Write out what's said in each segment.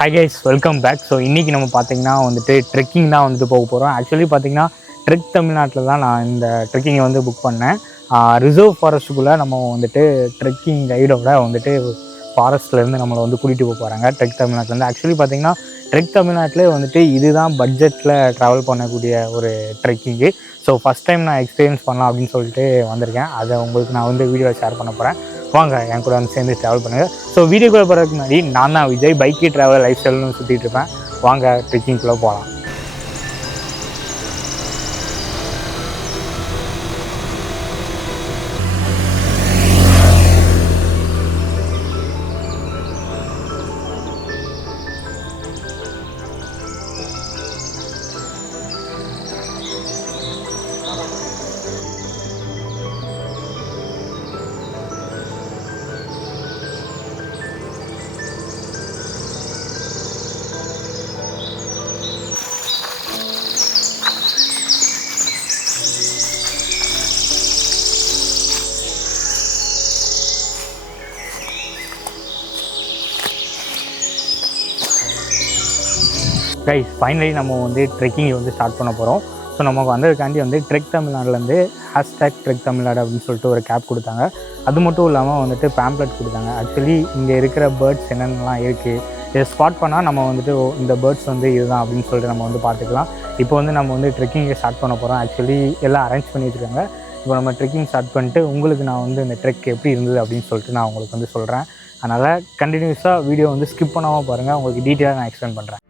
Hi guys, welcome back. So இன்றைக்கி நம்ம பார்த்தீங்கன்னா வந்துட்டு ட்ரெக்கிங் தான் வந்துட்டு போக போகிறோம். ஆக்சுவலி பார்த்தீங்கன்னா ட்ரெக் தமிழ்நாட்டில் தான் நான் இந்த ட்ரெக்கிங்கை வந்து புக் பண்ணேன். ரிசர்வ் ஃபாரஸ்ட்டுக்குள்ளே நம்ம வந்துட்டு ட்ரெக்கிங் கைடோட வந்துட்டு ஃபாரஸ்ட்லேருந்து நம்மளை வந்து கூட்டிகிட்டு போக போகிறாங்க ட்ரெக் தமிழ்நாட்டிலேருந்து. ஆக்சுவலி பார்த்தீங்கன்னா ட்ரெக் தமிழ்நாட்டிலே வந்துட்டு இதுதான் பட்ஜெட்டில் ட்ராவல் பண்ணக்கூடிய ஒரு ட்ரெக்கிங்கு. ஸோ ஃபஸ்ட் டைம் நான் எக்ஸ்பீரியன்ஸ் பண்ணலாம் அப்படின்னு சொல்லிட்டு வந்திருக்கேன். அதை உங்களுக்கு நான் வந்து வீடியோவில் ஷேர் பண்ண போகிறேன். வாங்க என் கூட வந்து சேர்ந்து ட்ராவல் பண்ணுங்கள். ஸோ வீடியோக்குள்ளே போகிறதுக்கு முன்னாடி நான் தான் விஜய், பைக்கி ட்ராவல் லைஃப் ஸ்டைல்னு சுற்றிட்டு இருப்பேன். வாங்க ட்ரெக்கிங்குள்ளே போகலாம். கைஸ், ஃபைனலி நம்ம வந்து ட்ரெக்கிங்கை வந்து ஸ்டார்ட் பண்ண போகிறோம். ஸோ நமக்கு வந்ததுக்காண்டி வந்து ட்ரெக் தமிழ்நாடுலேருந்து #ட்ரெக் தமிழ்நாடு அப்படின்னு சொல்லிட்டு ஒரு கேப் கொடுத்தாங்க. அது மட்டும் இல்லாமல் வந்துட்டு பேம்ப்ளெட் கொடுத்தாங்க. ஆக்சுவலி இங்கே இருக்கிற பேர்ட்ஸ் என்னென்னலாம் இருக்குது, இதை ஸ்பாட் பண்ணால் நம்ம வந்துட்டு இந்த பேர்ட்ஸ் வந்து இதுதான் அப்படின்னு சொல்லிட்டு நம்ம வந்து பார்த்துக்கலாம். இப்போ வந்து நம்ம வந்து ட்ரெக்கிங்கை ஸ்டார்ட் பண்ண போகிறோம். ஆக்சுவலி எல்லாம் அரேஞ்ச் பண்ணி வச்சுருக்காங்க. இப்போ நம்ம ட்ரெக்கிங் ஸ்டார்ட் பண்ணிட்டு உங்களுக்கு நான் வந்து இந்த ட்ரெக் எப்படி இருந்தது அப்படின்னு சொல்லிட்டு நான் உங்களுக்கு வந்து சொல்கிறேன். அதனால் கண்டினியூஸாக வீடியோ வந்து ஸ்கிப் பண்ணாமல் பாருங்கள். உங்களுக்கு டீட்டெயிலாக நான் எக்ஸ்பிளைன் பண்ணுறேன்.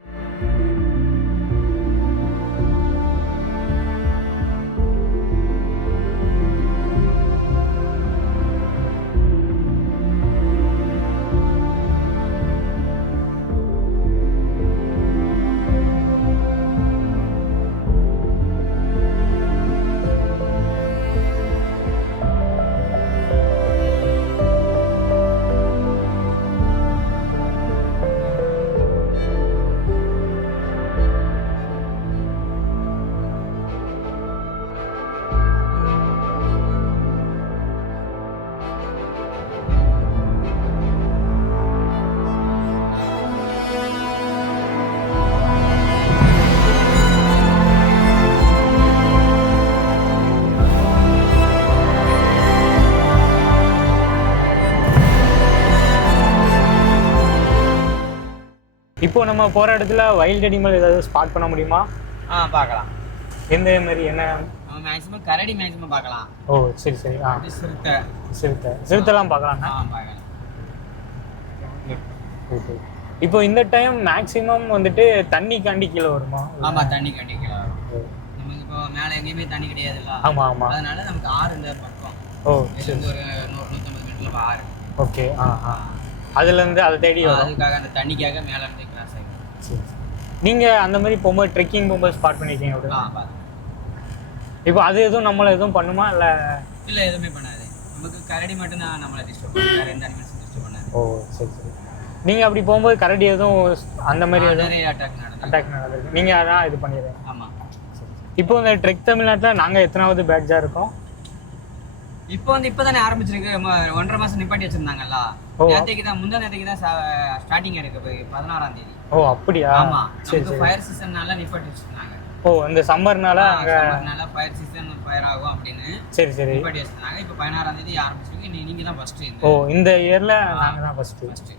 இப்போ நம்ம போகிற இடத்துல வைல்ட் அனிமல் ஏதாவது ஸ்பாட் பண்ண முடியுமா? பார்க்கலாம். எந்த மாதிரி என்ன? மேக்ஸிமம் கரடி மேக்ஸிமம் பார்க்கலாம். ஓ சரி சரி. சிறுத்தைலாம் பார்க்கலாம். இப்போ இந்த டைம் மேக்ஸிமம் வந்துட்டு தண்ணிக்காண்டி கீழே வருமா? ஆமாம், தண்ணிக்காண்டி கீழே வரும். நமக்கு இப்போ மேலே எங்கேயுமே தண்ணி கிடையாதுல்ல. ஆமாம் ஆமாம். அதனால நமக்கு ஆறு இந்த பக்கம். ஓ சரி. ஒரு 100-150 மீட்டரில் ஆறு. ஓகே. அதுலேருந்து அதை தேடி வரும். அதுக்காக அந்த தண்ணிக்காக மேலே இருந்து கிராஸ் ஆகிடும். சரி. நீங்கள் அந்த மாதிரி போகும்போது ட்ரெக்கிங் போகும்போது ஸ்பாட் பண்ணியிருக்கீங்க அப்படின்னா? பார்த்து. இப்போ அது எதுவும் நம்மளை எதுவும் பண்ணுமா இல்லை? இல்லை, எதுவுமே பண்ணாது. நமக்கு கரடி மட்டும்தான் நம்மளை டிஸ்டர்ப் பண்ணுது, வேறு எந்த அனிமல்ஸும் டிஸ்டர்ப் பண்ணாது. ஓ சரி சரி. நீங்கள் அப்படி போகும்போது கரடி எதுவும் அந்த மாதிரி நிறைய அட்டாக் நடக்குது, நீங்கள் அதான் இது பண்ணிடுறேன். ஆமாம். இப்போ இந்த ட்ரெக் தமிழ்நாட்டில் நாங்கள் எத்தனாவது பேட்சாக இருக்கோம்? இப்போ வந்து இப்போதானே ஆரம்பிச்சிருக்கு. 1.5 மாதம் நிப்பாட்டி வச்சிருந்தாங்கல்ல. நேற்றுக்கு தான், முந்தா நேற்றுக்கு தான் ஸ்டார்டிங் இருக்கு. 16ஆம் தேதி. ஓ அப்படியா? ஆமாம். சரி. ஃபயர் சீசன்னால நிப்பாட்டி வச்சிருந்தாங்க. ஓ அந்த சம்மர்னால ஃபயர் சீசன் ஃபயர் ஆகும் அப்படின்னு சரி சரி நிப்பாட்டி வச்சிருந்தாங்க. இப்போ 16ஆம் தேதி ஆரம்பிச்சிருக்கு. நீங்கள் தான் ஃபர்ஸ்ட். ஓ இந்த இயரில் நாங்கள் தான் ஃபர்ஸ்ட்.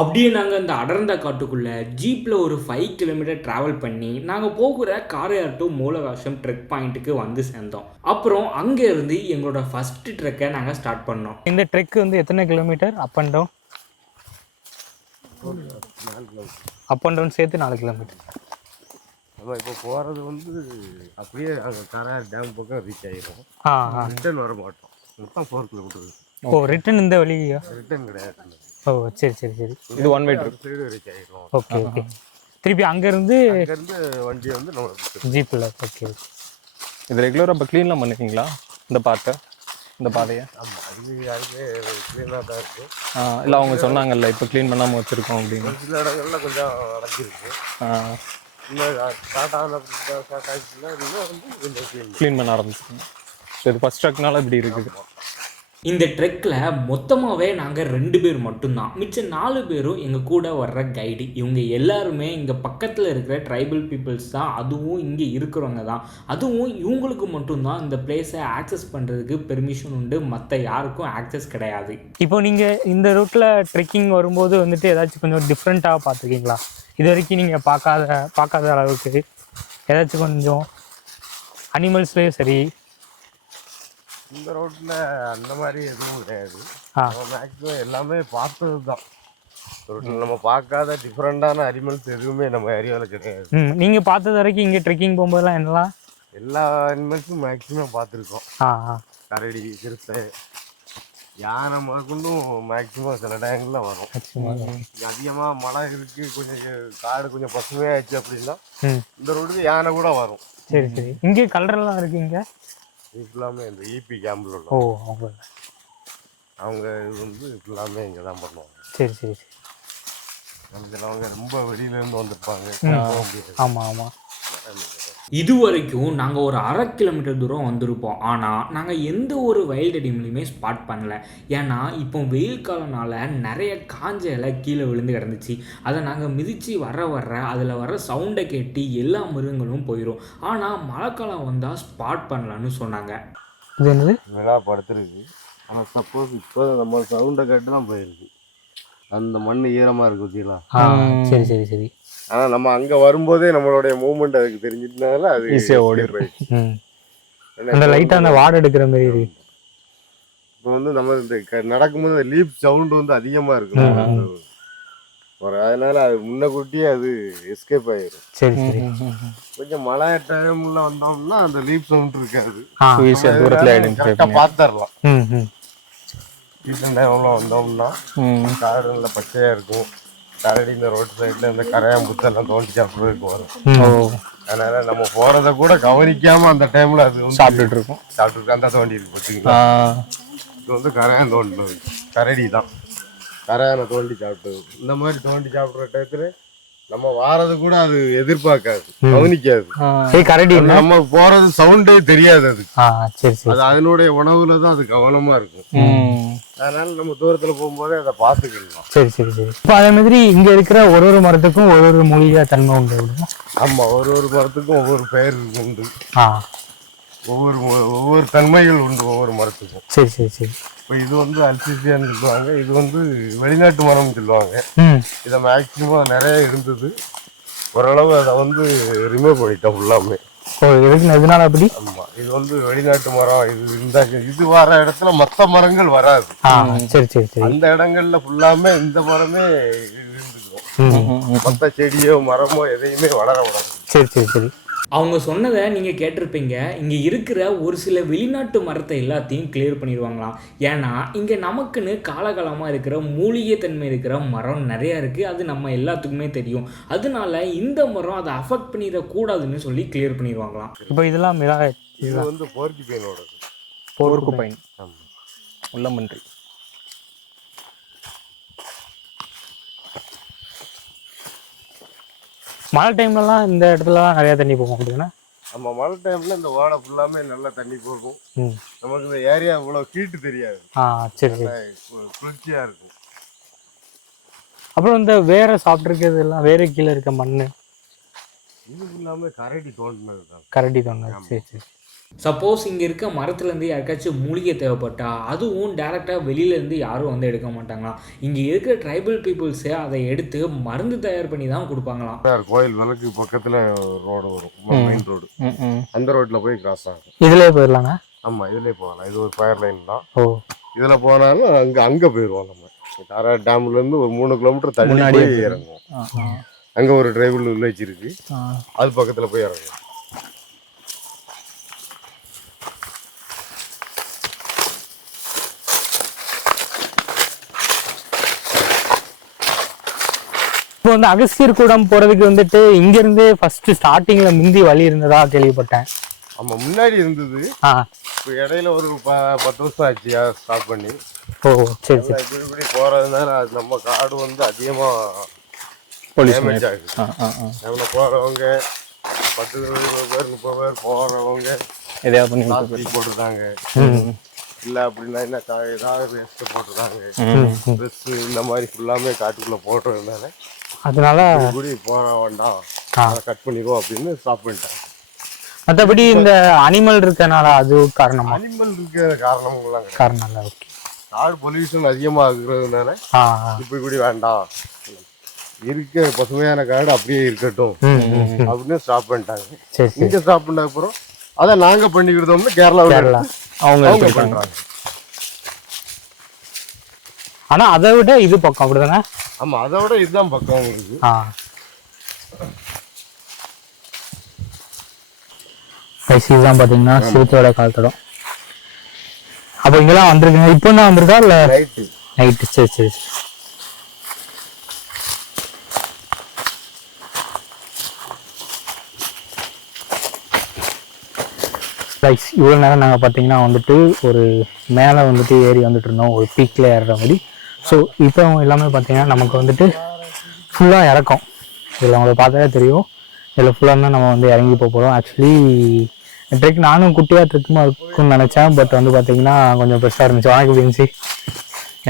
அப்படியே நாங்கள் இந்த அடர்ந்த காட்டுக்குள்ளே ஜீப்பில் ஒரு 5 கிலோமீட்டர் ட்ராவல் பண்ணி நாங்கள் போகிற காரையார் டு மூலகாஷம் ட்ரெக் பாயிண்ட்டுக்கு வந்து சேர்ந்தோம். அப்புறம் அங்கேருந்து எங்களோட ஃபஸ்ட்டு ட்ரெக்கை நாங்கள் ஸ்டார்ட் பண்ணோம். இந்த ட்ரெக் வந்து எத்தனை kilometre? Up and down? 4 kilometre. Up and down சேர்த்து 4 கிலோமீட்டர். ஆமாம். இப்போ போகிறது வந்து அப்படியே அங்கே காரையார் டேம் பக்கம் ரீச் ஆகிடும். ரிட்டர்ன் வர மாட்டோம். மொத்தம் 4 கிலோமீட்டர். ஓ ரிட்டர்ன் இந்த வழியா? ரிட்டர்ன் கிடையாது. ஓ சரி சரி சரி. இது 1 வே ட்ரிப். சைடு ரீச் ஆகிடும். Okay okay. திருப்பி அங்கேருந்து வண்டி வந்து நம்ம ஜீப்பில். ஓகே. இது ரெகுலராக இப்போ க்ளீன்லாம் பண்ணிருக்கீங்களா இந்த பார்ட்டை, இந்த பாதையை? ஆமாம், அதுக்கு க்ளீனாக தான் இருக்குது. இல்லை அவங்க சொன்னாங்கல்ல இப்போ க்ளீன் பண்ணாமல் வச்சுருக்கோம் அப்படின்னு. சில இடங்கள்ல கொஞ்சம் அடைஞ்சிருக்கு. இன்னும் ஸ்டார்ட் ஆகிடுச்சுன்னா வந்து க்ளீன் பண்ண ஆரம்பிச்சிருக்கோம். இது ஃபஸ்ட் ட்ரக்னால இப்படி இருக்குது. இந்த ட்ரெக்கில் மொத்தமாகவே நாங்கள் 2 பேர் மட்டும்தான், மிச்சம் 4 பேரும் எங்கள் கூட வர்ற கைடு. இவங்க எல்லாருமே இங்கே பக்கத்தில் இருக்கிற ட்ரைபல் பீப்புள்ஸ் தான், அதுவும் இங்கே இருக்கிறவங்க தான். அதுவும் இவங்களுக்கு மட்டும்தான் இந்த பிளேஸை ஆக்சஸ் பண்ணுறதுக்கு பெர்மிஷன் உண்டு, மற்ற யாருக்கும் ஆக்சஸ் கிடையாது. இப்போ நீங்கள் இந்த ரூட்டில் ட்ரெக்கிங் வரும்போது வந்துட்டு ஏதாச்சும் கொஞ்சம் டிஃப்ரெண்ட்டாக பார்த்துருக்கீங்களா? இது வரைக்கும் நீங்கள் பார்க்காத அளவுக்கு ஏதாச்சும் கொஞ்சம் அனிமல்ஸ்லேயும் சரி? இந்த ரோட்டில் அந்த மாதிரி எதுவும் கிடையாது. ஆ. நம்ம மேக்ஸிமம் எல்லாமே பார்த்தது தான். ரோட்டில் நம்ம பார்க்காத டிஃப்ரெண்டான அனிமல்ஸ் எதுவுமே நம்ம ஏரியாவில் கிடையாது. நீங்கள் பார்த்தது வரைக்கும் இங்கே ட்ரெக்கிங் போகும்போதெல்லாம் என்னலாம்? எல்லா அனிமல்ஸும் மேக்ஸிமம் பார்த்துருக்கோம். கரடி, சிறுத்தை, யானை முதற்கொண்டும் மேக்ஸிமம் சில டைங்களில் வரும். அதிகமாக மழை இருக்குது, கொஞ்சம் காடு கொஞ்சம் பசுமையாகிடுச்சு அப்படின்னா இந்த ரோட்டுக்கு யானை கூட வரும். சரி சரி. இங்கே கலரெல்லாம் இருக்குங்க? இது ஃபுல்லாமே இந்த இபி கேம்பில் உள்ள அவங்க இது வந்து ஃபுல்லாமே இங்கே தான் பண்ணுவாங்க. சரி சரி சரி. அவங்க ரொம்ப வெளியிலேருந்து வந்திருப்பாங்க. ஆமாம் ஆமாம். இது வரைக்கும் நாங்கள் ஒரு 1/2 கிலோமீட்டர் தூரம் வந்திருப்போம். ஆனால் நாங்கள் எந்த ஒரு வைல்ட் அனிமலையுமே ஸ்பாட் பண்ணல. ஏன்னா இப்போ வெயில் காலனால நிறைய காஞ்ச இலை கீழே விழுந்து கிடந்துச்சு. அதை நாங்கள் மிதித்து வர அதில் வர சவுண்டை கேட்டு எல்லா மிருகங்களும் போயிடும். ஆனால் மழைக்காலம் வந்தால் ஸ்பாட் பண்ணலான்னு சொன்னாங்க. இது என்னது? நல்லா படுத்துருக்கு. ஆனால் சப்போஸ் இப்போ நம்ம சவுண்டை கேட்டு தான் போயிருக்கு. அந்த மண் ஈரமாக இருக்கு பார்த்தீங்களா? சரி சரி சரி. ஆனால் நம்ம அங்கே வரும்போதே நம்மளுடைய மூவ்மெண்ட் அதுக்கு தெரிஞ்சிட்டனால அது ஈஸியாக ஓடிடுச்சு. அந்த லைட்டாக அந்த வாடை எடுக்கிற மாதிரி இருக்கு. இப்போ வந்து நம்ம இந்த நடக்கும்போது அந்த லீப் சவுண்டு வந்து அதிகமாக இருக்கும். அதனால அது முன்னக்கூட்டியே அது எஸ்கேப் ஆயிடும். சரி சரி. கொஞ்சம் மழை டைம்ல வந்தோம்னா அந்த லீப் சவுண்ட் இருக்காது. பார்த்துடலாம். சீசன் டைம்ல வந்தோம்னா காடு நல்லா பச்சையா இருக்கும். கரடி இந்த ரோட் சைட்ல இந்த கரையாம்புத்தெல்லாம் தோண்டி சாப்பிட்றதுக்கு வரும். அதனால நம்ம போறத கூட கவனிக்காம அந்த டைம்ல அது சாப்பிட்டுட்டு இருக்கும். அந்த தோண்டி இருக்கு பார்த்தீங்களா? இது வந்து கரையான் தோண்டினது, கரடி தான். கரையானை தோண்டி சாப்பிட்டது. இந்த மாதிரி தோண்டி சாப்பிட்ற டயத்துல நம்ம வாரது கூட அது எதிர்பார்க்காது, கவனிக்காது. கரடி நம்ம போறது சவுண்டே தெரியாது அது. சரி சரி. அது அதனுடைய உணவுல தான் அது கவனமா இருக்கும். அதனால நம்ம தூரத்துல போகும்போதே அதை பார்த்துக்கலாம். சரி சரி சரி. இப்போ அதே மாதிரி இங்க இருக்கிற ஒரு மரத்துக்கும் ஒரு மூலிகை தன்மை உண்டு. ஆமா, ஒரு மரத்துக்கும் ஒவ்வொரு பெயர் உண்டு. ஒவ்வொரு தன்மைகள் உண்டு ஒவ்வொரு மரத்துக்கும். சரி சரி சரி. இப்போ இது வந்து அல்சிசியான்னு சொல்லுவாங்க. இது வந்து வெளிநாட்டு மரம்னு சொல்லுவாங்க. இதை மேக்சிமம் நிறைய இருந்தது. ஓரளவு அதை வந்து ரிமூவ் பண்ணிட்டோம் ஃபுல்லாமே. எதனால அப்படி? ஆமா, இது வந்து வெளிநாட்டு மரம். இது வர இடத்துல மற்ற மரங்கள் வராது. சரி சரி சரி. அந்த இடங்கள்ல ஃபுல்லாமே இந்த மரமே இருந்துக்கும். மற்ற செடியோ மரமோ எதையுமே வளர விடாது. சரி சரி சரி. அவங்க சொன்னதை நீங்கள் கேட்டிருப்பீங்க. இங்கே இருக்கிற ஒரு சில வெளிநாட்டு மரத்தை எல்லாத்தையும் கிளியர் பண்ணிடுவாங்களாம். ஏன்னா இங்கே நமக்குன்னு காலகாலமாக இருக்கிற மூலிகை தன்மை இருக்கிற மரம் நிறையா இருக்குது. அது நம்ம எல்லாத்துக்குமே தெரியும். அதனால இந்த மரம் அதை அஃபெக்ட் பண்ணிடக்கூடாதுன்னு சொல்லி கிளியர் பண்ணிடுவாங்களாம். இப்போ இதெல்லாம் இது வந்து போர்க்குபைனோடது. போர்க்குபைன், முள்ளம்பன்றி. மழை டைம்லலாம் இந்த இடத்துலலாம் நிறையா தண்ணி போகும் அப்படின்னா? நம்ம மழை டைம்ல இந்த ஓடை ஃபுல்லாமே நல்லா தண்ணி போகும். நமக்கு இந்த ஏரியா இவ்வளோ ஹீட்டு தெரியாது. சரி சரி. குளிர்ச்சியா இருக்கும். அப்புறம் இந்த வேற சாப்பிட்ருக்கிறது எல்லாம் வேற கீழே இருக்க மண் இது இல்லாம கரடி தோண்டினது தான். கரடி தோண்டினது. சரி சரி. சப்போஸ் இங்கே இருக்க மரத்துலேருந்து யாருக்காச்சும் மூலிகை தேவைப்பட்டா அதுவும் டேரெக்டாக வெளியிலேருந்து யாரும் வந்து எடுக்க மாட்டாங்களாம். இங்கே இருக்கிற ட்ரைபல் பீப்புள்ஸே அதை எடுத்து மருந்து தயார் பண்ணி தான் கொடுப்பாங்களாம். கோயில் விளக்கு பக்கத்தில் ரோடு வரும், மெயின் ரோடு. அந்த ரோட்டில் போய் கிராஸ் ஆகும். இதுலேயே போயிடலாங்க? ஆமாம், இதுலேயே போகலாம். இது ஒரு ஃபயர் லைன் தான். இதில் போனாலும் அங்கே போயிடுவோம். நம்ம காரா டேம்லேருந்து ஒரு 3 கிலோமீட்டர் தள்ளி போய் இறங்குவோம். அங்கே ஒரு ட்ரைபல் வில்லேஜ் இருக்கு, அது பக்கத்தில் போய் இறங்குவோம். இப்போ வந்து அகஸ்தியர் கூடம் போறதுக்கு வந்துட்டு இங்க இருந்தே ஃபர்ஸ்ட் ஸ்டார்டிங்ல முந்தி வழி இருந்ததா கேள்விப்பட்டேன். ஆமா, முன்னாடி இருந்தது. இப்போ இடையில ஒரு 10 வருஷம் ஆச்சு ஸ்டாப் பண்ணி. சரி சரி. இப்படி போறதுனால அது நம்ம காடு வந்து அதிகமா டேமேஜ் ஆகுது. நம்ம போறவங்க 10 பேர் 30 பேர் போறவங்க எதையா பண்ணி போட்டுருந்தாங்க. இல்லை அப்படின்னா என்ன ஏதாவது வேஸ்ட்டு போட்டுருக்காங்க ட்ரெஸ்ஸு இந்த மாதிரி ஃபுல்லாமே காட்டுக்குள்ளே போட்டுறதுனால அதனால கூடி போன வேண்டாம் அதை கட் பண்ணிடுவோம் அப்படின்னு ஸ்டாப் பண்ணிட்டாங்க. மற்றபடி இந்த அனிமல் இருக்கனால அது காரணமா? அனிமல் இருக்கிற காரணம்லாம் காரணம் இல்லை. ஓகே. காடு பொல்யூஷன் அதிகமாக இருக்கிறதுனால இப்படி கூடி வேண்டாம், இருக்க பசுமையான காடு அப்படியே இருக்கட்டும் அப்படின்னு ஸ்டாப் பண்ணிட்டாங்க. இங்கே ஸ்டாப் பண்ண அப்புறம் அதை நாங்கள் பண்ணிக்கிட்டோம்னு கேரளாவில் அவங்க பண்ணுறாங்க. ஆனா அதை விட இது பக்கம் அப்படிதானே? ஆமா, அதை விட இதுதான் பக்கம் உங்களுக்கு. இதுதான் பாத்தீங்கன்னா சிறுத்தையோட காலத்தடம். அப்ப இங்கெல்லாம் வந்திருக்குங்க. இப்போ தான் வந்திருக்கா இல்ல நைட்டு? சரி சரி. இவ்வளோ நேரம் நாங்கள் பார்த்தீங்கன்னா வந்துட்டு ஒரு மேலே வந்துட்டு ஏறி வந்துட்டு இருந்தோம், ஒரு பீக்கில் ஏறுற மாதிரி. ஸோ இப்போ எல்லாமே பார்த்தீங்கன்னா நமக்கு வந்துட்டு ஃபுல்லாக இறக்கும். இதில் அவங்களை பார்த்தாலே தெரியும், இதில் ஃபுல்லாக தான் நம்ம வந்து இறங்கி போகிறோம். ஆக்சுவலி ட்ரெக் நானும் குட்டியாக ட்ரெக்குமா இருக்குன்னு நினச்சேன், பட் வந்து பார்த்தீங்கன்னா கொஞ்சம் பெருசாக இருந்துச்சு. உனக்கு எப்படி இருந்துச்சு?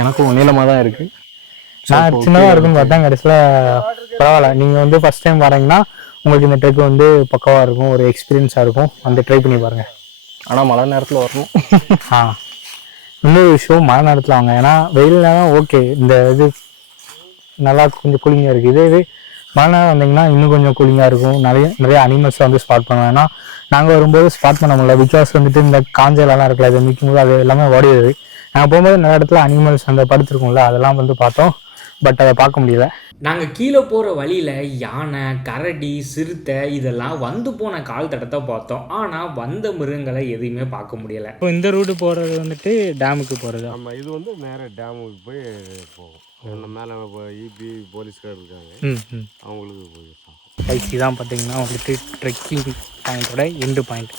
எனக்கும் நீளமாக தான் இருக்குது. நான் சின்னதாக இருக்குன்னு பார்த்தா கடைசியில் பரவாயில்ல. நீங்கள் வந்து ஃபஸ்ட் டைம் வரீங்கன்னா உங்களுக்கு இந்த ட்ரெக் வந்து பக்கவாக இருக்கும், ஒரு எக்ஸ்பீரியன்ஸாக இருக்கும். வந்து ட்ரை பண்ணி பாருங்கள். ஆனால் மழை நேரத்தில் வரணும். இன்னொரு விஷயம், மழை நேரத்தில் வாங்க. ஏன்னா வெயில் நேரம் ஓகே, இந்த இது நல்லா கொஞ்சம் கூலிங்காக இருக்குது. இதே இது மழை நேரம் வந்தீங்கன்னா இன்னும் கொஞ்சம் கூலிங்காக இருக்கும். நிறைய அனிமல்ஸை வந்து ஸ்பாட் பண்ணுவோம். ஏன்னா நாங்கள் வரும்போது ஸ்பாட் பண்ண முடியல, பிகாஸ் வந்துட்டு இந்த காஞ்சலெல்லாம் இருக்குல்ல, இதை நிற்கும் போது அது எல்லாமே ஓடிடுது. நாங்கள் போகும்போது நிறைய இடத்துல அனிமல்ஸ் அந்த படுத்துருக்கோம்ல, அதெல்லாம் வந்து பார்த்தோம், பட் அதை பார்க்க முடியல. நாங்கள் கீழே போகிற வழியில் யானை, கரடி, சிறுத்தை இதெல்லாம் வந்து போன கால் தடத்தை பார்த்தோம். ஆனால் வந்த மிருகங்களை எதையுமே பார்க்க முடியலை. இப்போ இந்த ரூட்டு போகிறது வந்துட்டு டேமுக்கு போகிறது. ஆமாம், இது வந்து நேராக டேமுக்கு போய் போகும். மேலே இபி போலீஸ்கார் இருக்காங்க, அவங்களுக்கு போய் தான் பார்த்தீங்கன்னா வந்துட்டு ட்ரெக்கிங் பாயிண்ட்டோட எண்டு பாயிண்ட்.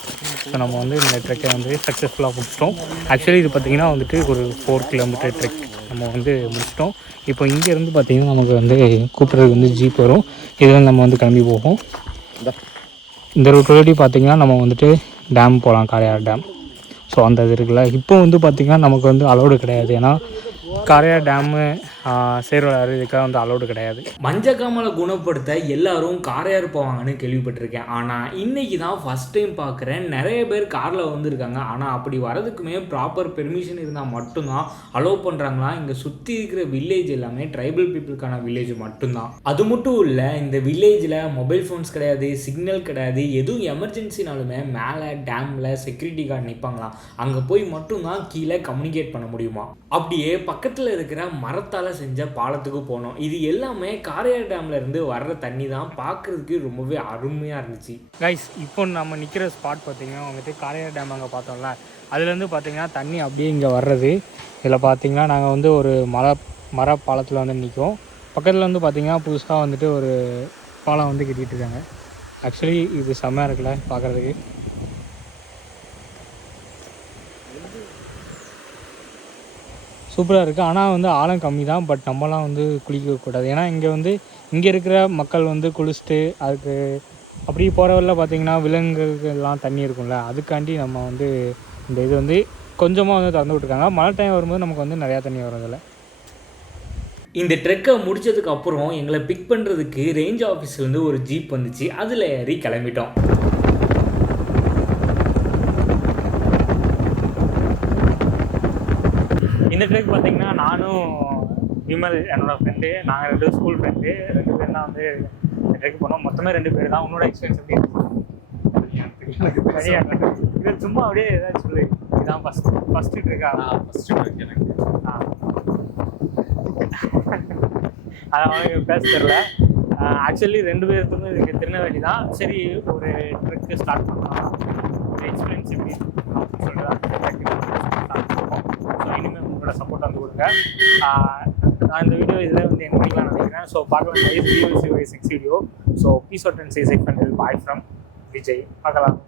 ஸோ நம்ம வந்து இந்த ட்ரெக்கை வந்து சக்ஸஸ்ஃபுல்லாக முடிச்சிட்டோம். ஆக்சுவலி இது பார்த்திங்கன்னா வந்துட்டு ஒரு 4 கிலோமீட்டர் ட்ரெக் நம்ம வந்து முடிச்சிட்டோம். இப்போ இங்கேருந்து பார்த்திங்கன்னா நமக்கு வந்து கூப்பிட்றதுக்கு வந்து ஜீப் வரும், இதில் நம்ம வந்து கிளம்பி போவோம். இந்த ரூட்டோடி பார்த்திங்கன்னா நம்ம வந்துட்டு டேம் போகலாம், காரையார் டேம். ஸோ அந்த இது இருக்குல்ல, இப்போ வந்து பார்த்திங்கன்னா நமக்கு வந்து அலோடு கிடையாது. ஏன்னா காரையார் டேமு சேர்வலாறு இதுக்காக வந்து அலோடு கிடையாது. மஞ்சக்காமலை குணப்படுத்த எல்லாரும் காரையார் போவாங்கன்னு கேள்விப்பட்டிருக்கேன். ஆனால் இன்றைக்கி தான் ஃபஸ்ட் டைம் பார்க்குறேன். நிறைய பேர் காரில் வந்திருக்காங்க, ஆனால் அப்படி வரதுக்குமே ப்ராப்பர் பெர்மிஷன் இருந்தால் மட்டும்தான் அலோவ் பண்ணுறாங்களா. இங்கே சுற்றி இருக்கிற வில்லேஜ் எல்லாமே ட்ரைபல் பீப்புளுக்கான வில்லேஜ் மட்டும்தான். அது மட்டும் இல்லை, இந்த வில்லேஜில் மொபைல் ஃபோன்ஸ் கிடையாது, சிக்னல் கிடையாது. எதுவும் எமர்ஜென்சினாலுமே மேலே டேமில் செக்யூரிட்டி கார்டு நிற்பாங்களாம், அங்கே போய் மட்டும்தான் கீழே கம்யூனிகேட் பண்ண முடியுமா. அப்படியே பக்கத்தில் இருக்கிற மரத்தால் செஞ்ச பாலத்துக்கு போனோம். இது எல்லாமே காரையார் டேம்ல இருந்து வர்ற தண்ணி தான். பார்க்கறதுக்கு ரொம்பவே அருமையாக இருந்துச்சு. கைஸ், இப்போ நம்ம நிற்கிற ஸ்பாட் பார்த்தீங்கன்னா வந்துட்டு காரையார் டேம் அங்கே பார்த்தோம்ல, அதுலேருந்து பார்த்தீங்கன்னா தண்ணி அப்படியே இங்கே வர்றது. இதில் பார்த்தீங்கன்னா நாங்கள் வந்து ஒரு மர பாலத்தில் வந்து நிற்கும். பக்கத்தில் வந்து பார்த்தீங்கன்னா புதுசாக வந்துட்டு ஒரு பாலம் வந்து கட்டிகிட்டு இருக்காங்க. ஆக்சுவலி இது செம்மையாக இருக்குல்ல பார்க்குறதுக்கு. சூப்பராக இருக்குது. ஆனால் வந்து ஆழம் கம்மி தான், பட் நம்மலாம் வந்து குளிக்கக்கூடாது. ஏன்னா இங்கே இருக்கிற மக்கள் வந்து குளிச்சுட்டு அதுக்கு அப்படி போகிறவரில் பார்த்திங்கன்னா விலங்குகள்லாம் தண்ணி இருக்கும்ல, அதுக்காண்டி நம்ம வந்து இந்த இது வந்து கொஞ்சமாக வந்து திறந்து விட்ருக்காங்க. மழை டைம் வரும்போது நமக்கு வந்து நிறையா தண்ணி வரும். இதில் இந்த ட்ரெக்கை முடித்ததுக்கு அப்புறம் எங்களை பிக் பண்ணுறதுக்கு ரேஞ்ச் ஆஃபீஸ்லேருந்து ஒரு ஜீப் வந்துச்சு, அதில் ஏறி கிளம்பிட்டோம். இந்த ட்ரெக் பார்த்திங்கன்னா நானும் விமல் என்னோடய ஃப்ரெண்டு, நாங்கள் 2 ஸ்கூல் ஃப்ரெண்டு 2 பேர் தான் வந்து இந்த ட்ரெக் போனோம். மொத்தமே 2 பேர் தான். உன்னோட எக்ஸ்பீரியன்ஸ் எப்படி இருக்கு? இது சும்மா அப்படியே ஏதாச்சும் சொல்லு. இதுதான் ஃபஸ்ட்டு ட்ரெக்கா? ஃபஸ்ட்டு ட்ரெக் எனக்கு. அதை அவனுக்கு பேச தெரில. ஆக்சுவலி 2 பேருக்குமே இதுக்கு திருநெல்வேலி தான். சரி, ஒரு ட்ரெக்கு ஸ்டார்ட் பண்ணலாம், ஒரு எக்ஸ்பீரியன்ஸ் எப்படி அப்படின்னு சொல்லிட்டு தான் ஸ்டார்ட் பண்ணுவோம். ஸோ இனிமேல் உங்களோட சப்போர்ட் வந்து கொடுங்க. நான் இந்த வீடியோ இதில் வந்து என் பண்ணிக்கலாம் நினைக்கிறேன். ஸோ பார்க்கலாம், nice 6 video. So peace out and say safe and bye from Vijay. பார்க்கலாம்.